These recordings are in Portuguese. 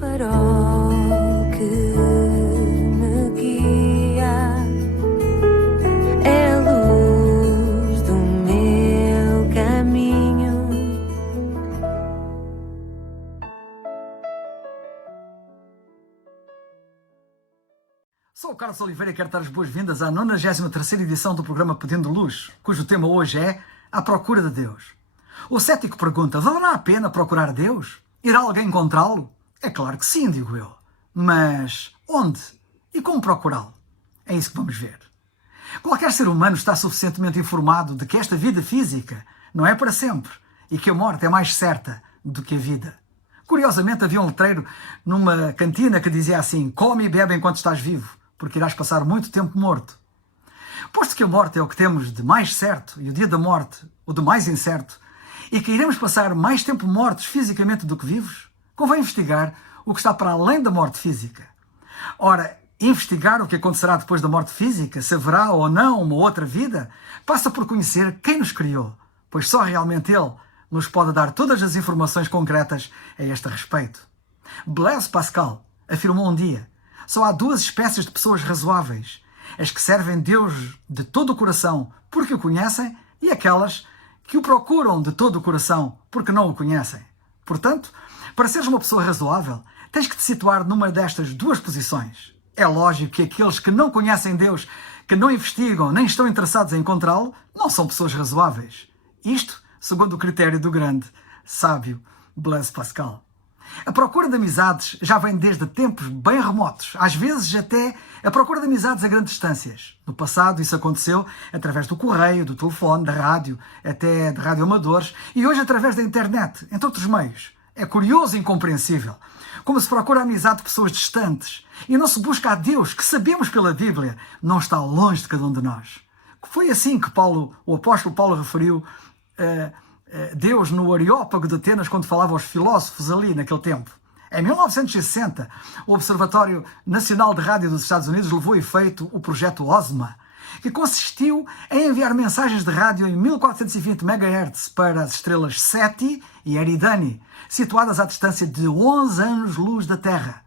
farol que me guia, é a luz do meu caminho. Sou o Carlos Oliveira e quero dar as boas-vindas à 93ª edição do programa Pedindo Luz, cujo tema hoje é A Procura de Deus. O cético pergunta, valerá a pena procurar Deus? Irá alguém encontrá-lo? É claro que sim, digo eu. Mas onde? E como procurá-lo? É isso que vamos ver. Qualquer ser humano está suficientemente informado de que esta vida física não é para sempre e que a morte é mais certa do que a vida. Curiosamente, havia um letreiro numa cantina que dizia assim: come e bebe enquanto estás vivo, porque irás passar muito tempo morto. Posto que a morte é o que temos de mais certo e o dia da morte o de mais incerto, e que iremos passar mais tempo mortos fisicamente do que vivos, convém investigar o que está para além da morte física. Ora, investigar o que acontecerá depois da morte física, se haverá ou não uma outra vida, passa por conhecer quem nos criou, pois só realmente Ele nos pode dar todas as informações concretas a este respeito. Blaise Pascal afirmou um dia: só há duas espécies de pessoas razoáveis, as que servem Deus de todo o coração porque o conhecem e aquelas que o procuram de todo o coração porque não o conhecem. Portanto, para seres uma pessoa razoável, tens que te situar numa destas duas posições. É lógico que aqueles que não conhecem Deus, que não investigam, nem estão interessados em encontrá-lo, não são pessoas razoáveis. Isto segundo o critério do grande sábio Blaise Pascal. A procura de amizades já vem desde tempos bem remotos, às vezes até a procura de amizades a grandes distâncias. No passado isso aconteceu através do correio, do telefone, da rádio, até de radioamadores, e hoje através da internet, entre outros meios. É curioso e incompreensível como se procura a amizade de pessoas distantes e não se busca a Deus, que sabemos pela Bíblia não está longe de cada um de nós. Foi assim que o apóstolo Paulo referiu Deus no Areópago de Atenas quando falava aos filósofos ali naquele tempo. Em 1960, o Observatório Nacional de Rádio dos Estados Unidos levou a efeito o projeto OSMA, que consistiu em enviar mensagens de rádio em 1420 MHz para as estrelas Seti e Eridani, situadas à distância de 11 anos-luz da Terra.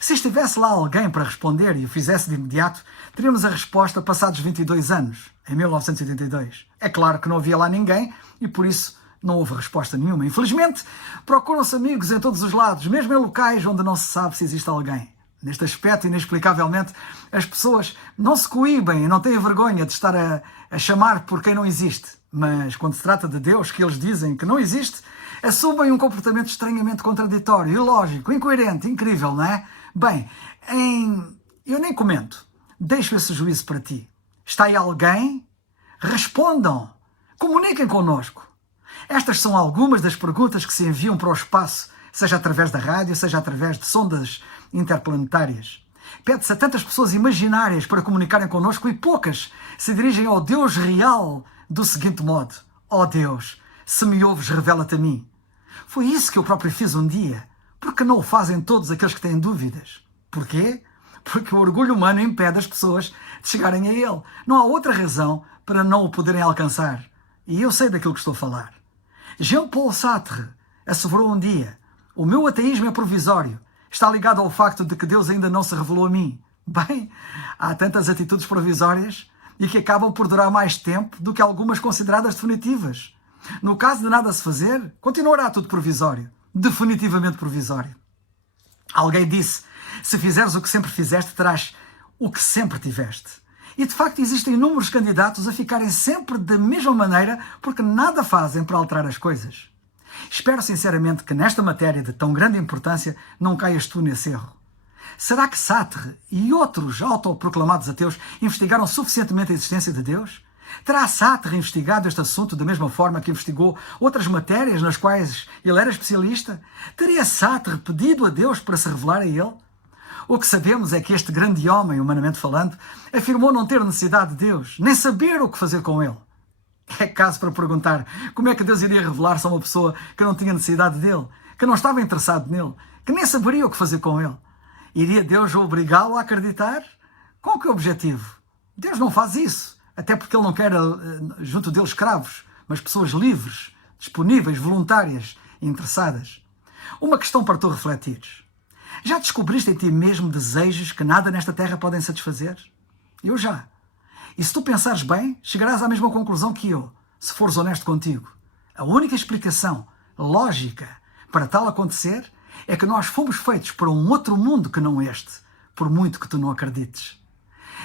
Se estivesse lá alguém para responder e o fizesse de imediato, teríamos a resposta passados 22 anos, em 1982. É claro que não havia lá ninguém e por isso não houve resposta nenhuma. Infelizmente, procuram-se amigos em todos os lados, mesmo em locais onde não se sabe se existe alguém. Neste aspecto, inexplicavelmente, as pessoas não se coíbem e não têm vergonha de estar a chamar por quem não existe. Mas quando se trata de Deus, que eles dizem que não existe, assumem um comportamento estranhamente contraditório, ilógico, incoerente, incrível, não é? Bem, eu nem comento. Deixo esse juízo para ti. Está aí alguém? Respondam. Comuniquem connosco. Estas são algumas das perguntas que se enviam para o espaço, seja através da rádio, seja através de sondas interplanetárias. Pede-se a tantas pessoas imaginárias para comunicarem connosco e poucas se dirigem ao Deus real do seguinte modo: ó Deus, se me ouves, revela-te a mim. Foi isso que eu próprio fiz um dia. Por que não o fazem todos aqueles que têm dúvidas? Porquê? Porque o orgulho humano impede as pessoas de chegarem a ele. Não há outra razão para não o poderem alcançar. E eu sei daquilo que estou a falar. Jean-Paul Sartre asseverou um dia: o meu ateísmo é provisório. Está ligado ao facto de que Deus ainda não se revelou a mim. Bem, há tantas atitudes provisórias e que acabam por durar mais tempo do que algumas consideradas definitivas. No caso de nada se fazer, continuará tudo provisório. Definitivamente provisório. Alguém disse: se fizeres o que sempre fizeste, terás o que sempre tiveste. E de facto existem inúmeros candidatos a ficarem sempre da mesma maneira porque nada fazem para alterar as coisas. Espero sinceramente que nesta matéria de tão grande importância não caias tu nesse erro. Será que Sartre e outros autoproclamados ateus investigaram suficientemente a existência de Deus? Terá Sartre investigado este assunto da mesma forma que investigou outras matérias nas quais ele era especialista? Teria Sartre pedido a Deus para se revelar a ele? O que sabemos é que este grande homem, humanamente falando, afirmou não ter necessidade de Deus, nem saber o que fazer com ele. É caso para perguntar como é que Deus iria revelar-se a uma pessoa que não tinha necessidade dele, que não estava interessado nele, que nem saberia o que fazer com ele. Iria Deus obrigá-lo a acreditar? Com que objetivo? Deus não faz isso, até porque ele não quer junto dele escravos, mas pessoas livres, disponíveis, voluntárias e interessadas. Uma questão para tu refletires. Já descobriste em ti mesmo desejos que nada nesta terra podem satisfazer? Eu já. E se tu pensares bem, chegarás à mesma conclusão que eu, se fores honesto contigo. A única explicação lógica para tal acontecer é que nós fomos feitos para um outro mundo que não este, por muito que tu não acredites.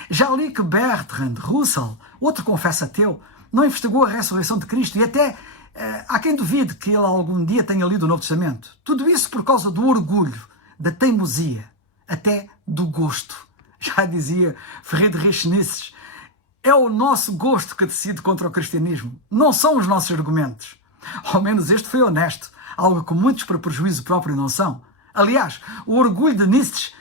Já li que Bertrand Russell, outro confesso ateu, não investigou a ressurreição de Cristo e até há quem duvide que ele algum dia tenha lido o Novo Testamento. Tudo isso por causa do orgulho, da teimosia, até do gosto. Já dizia Friedrich Nietzsche, é o nosso gosto que decide contra o cristianismo, não são os nossos argumentos. Ao menos este foi honesto, algo que muitos para prejuízo próprio não são. Aliás, o orgulho de Nietzsche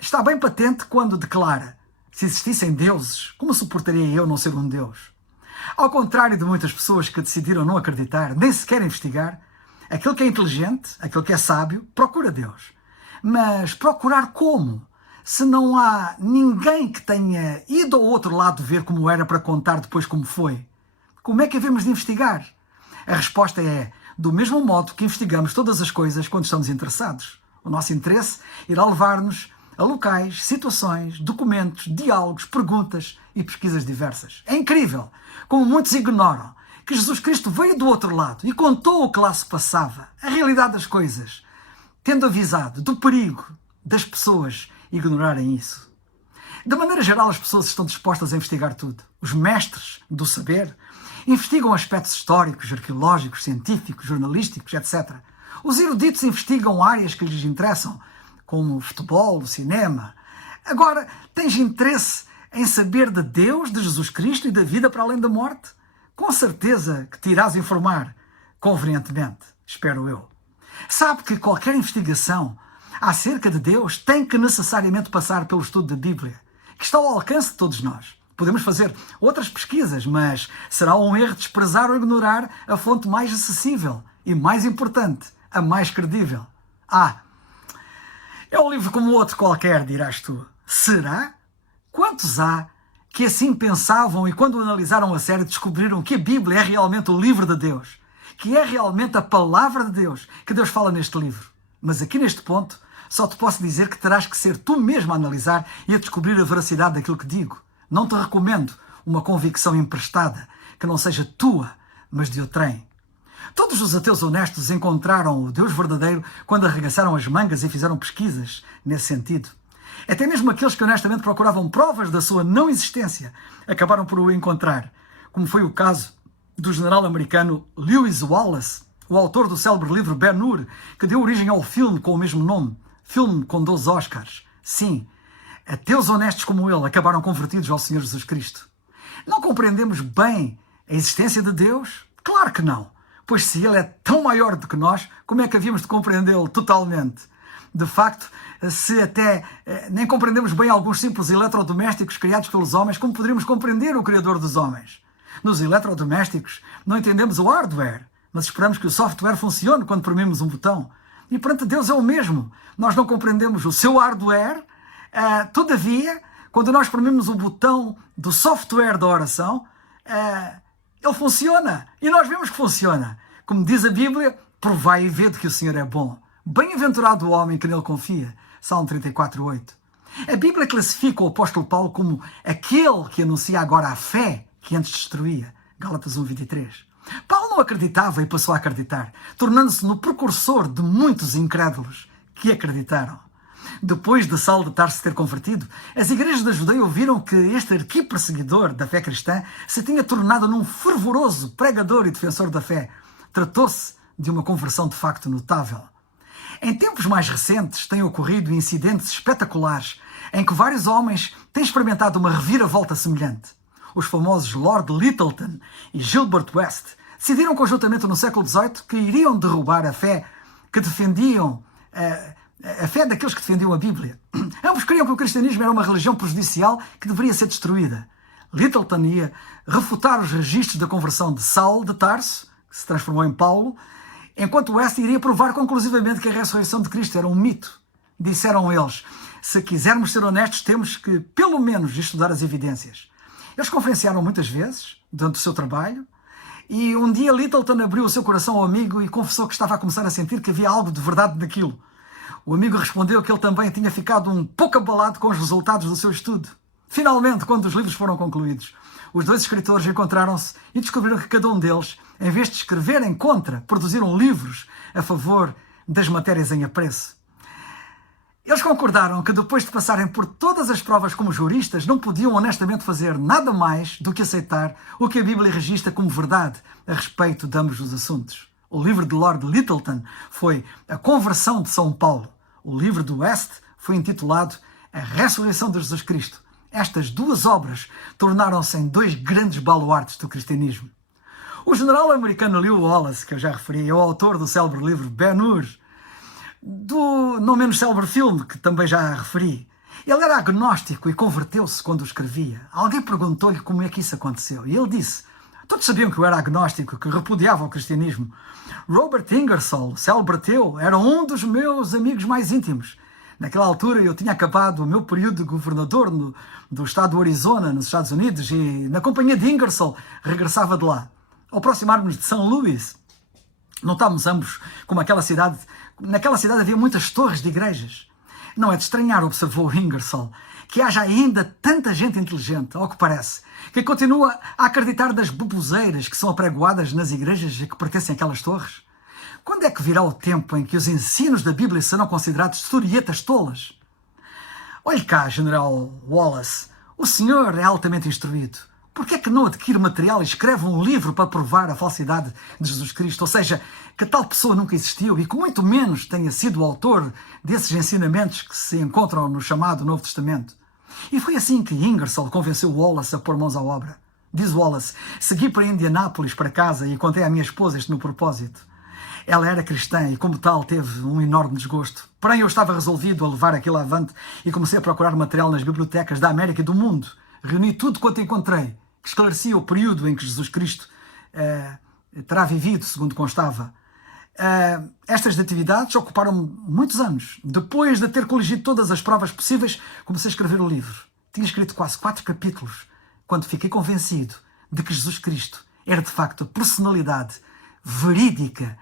está bem patente quando declara: se existissem deuses, como suportaria eu não ser um deus? Ao contrário de muitas pessoas que decidiram não acreditar, nem sequer investigar, aquele que é inteligente, aquele que é sábio, procura Deus. Mas procurar como? Se não há ninguém que tenha ido ao outro lado ver como era para contar depois como foi. Como é que havemos de investigar? A resposta é, do mesmo modo que investigamos todas as coisas quando estamos interessados. O nosso interesse irá levar-nos a locais, situações, documentos, diálogos, perguntas e pesquisas diversas. É incrível como muitos ignoram que Jesus Cristo veio do outro lado e contou o que lá se passava, a realidade das coisas, tendo avisado do perigo das pessoas ignorarem isso. De maneira geral, as pessoas estão dispostas a investigar tudo. Os mestres do saber investigam aspectos históricos, arqueológicos, científicos, jornalísticos, etc. Os eruditos investigam áreas que lhes interessam, como o futebol, o cinema. Agora, tens interesse em saber de Deus, de Jesus Cristo e da vida para além da morte? Com certeza que te irás informar, convenientemente, espero eu. Sabe que qualquer investigação acerca de Deus tem que necessariamente passar pelo estudo da Bíblia, que está ao alcance de todos nós. Podemos fazer outras pesquisas, mas será um erro desprezar ou ignorar a fonte mais acessível e, mais importante, a mais credível. É um livro como outro qualquer, dirás tu. Será? Quantos há que assim pensavam e quando o analisaram a sério descobriram que a Bíblia é realmente o livro de Deus, que é realmente a palavra de Deus, que Deus fala neste livro? Mas aqui neste ponto, só te posso dizer que terás que ser tu mesmo a analisar e a descobrir a veracidade daquilo que digo. Não te recomendo uma convicção emprestada, que não seja tua, mas de outrem. Todos os ateus honestos encontraram o Deus verdadeiro quando arregaçaram as mangas e fizeram pesquisas nesse sentido. Até mesmo aqueles que honestamente procuravam provas da sua não existência acabaram por o encontrar, como foi o caso do general americano Lewis Wallace, o autor do célebre livro Ben-Hur, que deu origem ao filme com o mesmo nome, filme com 12 Oscars. Sim, ateus honestos como ele acabaram convertidos ao Senhor Jesus Cristo. Não compreendemos bem a existência de Deus? Claro que não, pois se Ele é tão maior do que nós, como é que havíamos de compreendê-lo totalmente? De facto, se até nem compreendemos bem alguns simples eletrodomésticos criados pelos homens, como poderíamos compreender o Criador dos homens? Nos eletrodomésticos não entendemos o hardware, mas esperamos que o software funcione quando premimos um botão. E perante Deus é o mesmo. Nós não compreendemos o seu hardware, todavia, quando nós premimos o botão do software da oração, ele funciona. E nós vemos que funciona. Como diz a Bíblia, provai e vede que o Senhor é bom. Bem-aventurado o homem que nele confia. Salmo 34:8. A Bíblia classifica o apóstolo Paulo como aquele que anuncia agora a fé que antes destruía. Gálatas 1:23. Paulo não acreditava e passou a acreditar, tornando-se no precursor de muitos incrédulos que acreditaram. Depois de Saulo de Tarso ter convertido, as igrejas da Judeia ouviram que este arquiperseguidor da fé cristã se tinha tornado num fervoroso pregador e defensor da fé. Tratou-se de uma conversão de facto notável. Em tempos mais recentes têm ocorrido incidentes espetaculares em que vários homens têm experimentado uma reviravolta semelhante. Os famosos Lord Lyttelton e Gilbert West decidiram conjuntamente no século XVIII que iriam derrubar a fé que defendiam a fé daqueles que defendiam a Bíblia. Ambos queriam que o cristianismo era uma religião prejudicial que deveria ser destruída. Lyttelton ia refutar os registros da conversão de Saulo de Tarso, que se transformou em Paulo, enquanto West iria provar conclusivamente que a ressurreição de Cristo era um mito. Disseram eles, se quisermos ser honestos, temos que, pelo menos, estudar as evidências. Eles conferenciaram muitas vezes, durante o seu trabalho, e um dia Lyttelton abriu o seu coração ao amigo e confessou que estava a começar a sentir que havia algo de verdade naquilo. O amigo respondeu que ele também tinha ficado um pouco abalado com os resultados do seu estudo. Finalmente, quando os livros foram concluídos, os dois escritores encontraram-se e descobriram que cada um deles, em vez de escreverem contra, produziram livros a favor das matérias em apreço. Eles concordaram que depois de passarem por todas as provas como juristas, não podiam honestamente fazer nada mais do que aceitar o que a Bíblia registra como verdade a respeito de ambos os assuntos. O livro de Lord Lyttelton foi A Conversão de São Paulo. O livro do West foi intitulado A Ressurreição de Jesus Cristo. Estas duas obras tornaram-se em dois grandes baluartes do cristianismo. O general americano Lew Wallace, que eu já referi, é o autor do célebre livro Ben-Hur, do não menos célebre filme, que também já referi. Ele era agnóstico e converteu-se quando o escrevia. Alguém perguntou-lhe como é que isso aconteceu. E ele disse: todos sabiam que eu era agnóstico, que repudiava o cristianismo. Robert Ingersoll, célebre ateu, era um dos meus amigos mais íntimos. Naquela altura eu tinha acabado o meu período de governador do estado do Arizona, nos Estados Unidos, e na companhia de Ingersoll regressava de lá. Ao aproximarmos de São Luís, notámos ambos como naquela cidade havia muitas torres de igrejas. Não é de estranhar, observou Ingersoll, que haja ainda tanta gente inteligente, ao que parece, que continua a acreditar nas baboseiras que são apregoadas nas igrejas a que pertencem aquelas torres. Quando é que virá o tempo em que os ensinos da Bíblia serão considerados historietas tolas? Olhe cá, General Wallace, o senhor é altamente instruído. Por que é que não adquire material e escreve um livro para provar a falsidade de Jesus Cristo? Ou seja, que tal pessoa nunca existiu e que muito menos tenha sido o autor desses ensinamentos que se encontram no chamado Novo Testamento. E foi assim que Ingersoll convenceu Wallace a pôr mãos à obra. Diz Wallace: segui para Indianápolis, para casa, e contei à minha esposa este meu propósito. Ela era cristã e, como tal, teve um enorme desgosto. Porém, eu estava resolvido a levar aquilo avante e comecei a procurar material nas bibliotecas da América e do mundo. Reuni tudo quanto encontrei, que esclarecia o período em que Jesus Cristo terá vivido, segundo constava. Estas atividades ocuparam muitos anos. Depois de ter coligido todas as provas possíveis, comecei a escrever o livro. Tinha escrito quase 4 capítulos, quando fiquei convencido de que Jesus Cristo era, de facto, a personalidade verídica,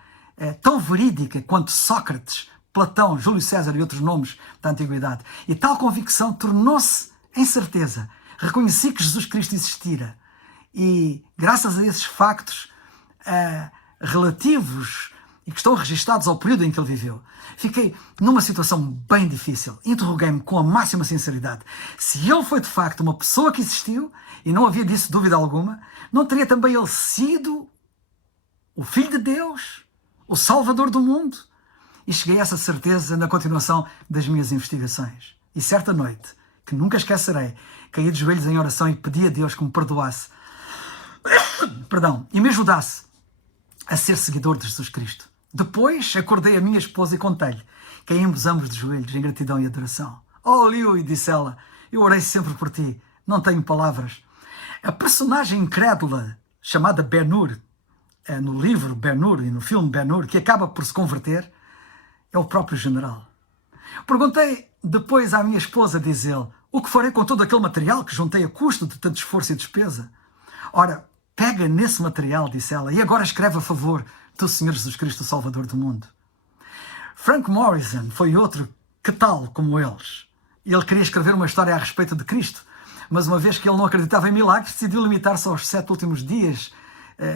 tão verídica quanto Sócrates, Platão, Júlio César e outros nomes da Antiguidade. E tal convicção tornou-se em certeza. Reconheci que Jesus Cristo existira e, graças a esses factos relativos e que estão registados ao período em que ele viveu, fiquei numa situação bem difícil. Interroguei-me com a máxima sinceridade se ele foi de facto uma pessoa que existiu, e não havia disso dúvida alguma. Não teria também ele sido o Filho de Deus, o Salvador do mundo? E cheguei a essa certeza na continuação das minhas investigações. E certa noite, que nunca esquecerei, caí de joelhos em oração e pedi a Deus que me perdoasse e me ajudasse a ser seguidor de Jesus Cristo. Depois acordei a minha esposa e contei-lhe. Caímos ambos de joelhos em gratidão e adoração. Oh, Lew, disse ela, eu orei sempre por ti, não tenho palavras. A personagem incrédula chamada Ben-Hur, no livro Ben-Hur e no filme Ben-Hur, que acaba por se converter, é o próprio general. Perguntei depois à minha esposa, diz ele, o que farei com todo aquele material que juntei a custo de tanto esforço e despesa? Ora, pega nesse material, disse ela, e agora escreve a favor do Senhor Jesus Cristo, o Salvador do mundo. Frank Morrison foi outro que tal como eles. Ele queria escrever uma história a respeito de Cristo, mas uma vez que ele não acreditava em milagres, decidiu limitar-se aos 7 últimos dias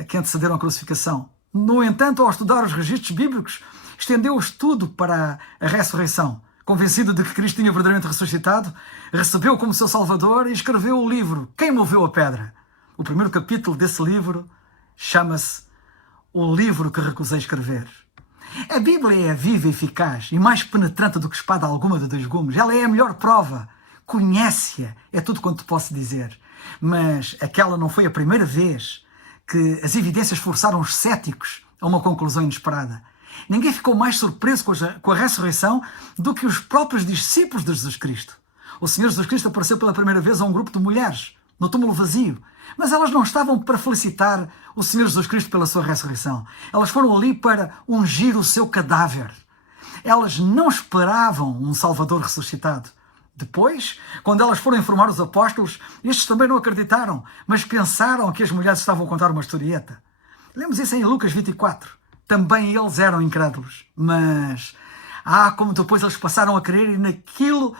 que antecederam a crucificação. No entanto, ao estudar os registros bíblicos, estendeu o estudo para a ressurreição. Convencido de que Cristo tinha verdadeiramente ressuscitado, recebeu como seu Salvador e escreveu o livro Quem Moveu a Pedra. O primeiro capítulo desse livro chama-se O Livro que Recusei Escrever. A Bíblia é viva e eficaz e mais penetrante do que espada alguma de 2 gumes. Ela é a melhor prova. Conhece-a, é tudo quanto posso dizer. Mas aquela não foi a primeira vez que as evidências forçaram os céticos a uma conclusão inesperada. Ninguém ficou mais surpreso com a ressurreição do que os próprios discípulos de Jesus Cristo. O Senhor Jesus Cristo apareceu pela primeira vez a um grupo de mulheres, no túmulo vazio, mas elas não estavam para felicitar o Senhor Jesus Cristo pela sua ressurreição. Elas foram ali para ungir o seu cadáver. Elas não esperavam um Salvador ressuscitado. Depois, quando elas foram informar os apóstolos, estes também não acreditaram, mas pensaram que as mulheres estavam a contar uma historieta. Lemos isso em Lucas 24. Também eles eram incrédulos, mas Como depois eles passaram a crer naquilo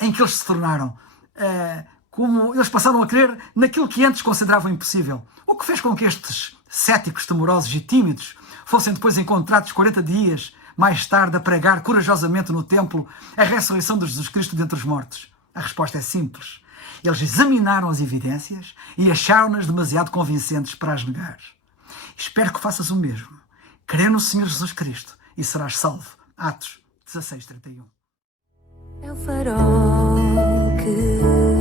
em que eles se tornaram. Como eles passaram a crer naquilo que antes consideravam impossível. O que fez com que estes céticos, temorosos e tímidos fossem depois encontrados 40 dias mais tarde a pregar corajosamente no templo a ressurreição de Jesus Cristo dentre os mortos? A resposta é simples. Eles examinaram as evidências e acharam-nas demasiado convincentes para as negar. Espero que faças o mesmo. Crê no Senhor Jesus Cristo e serás salvo. Atos 16:31. É o farol que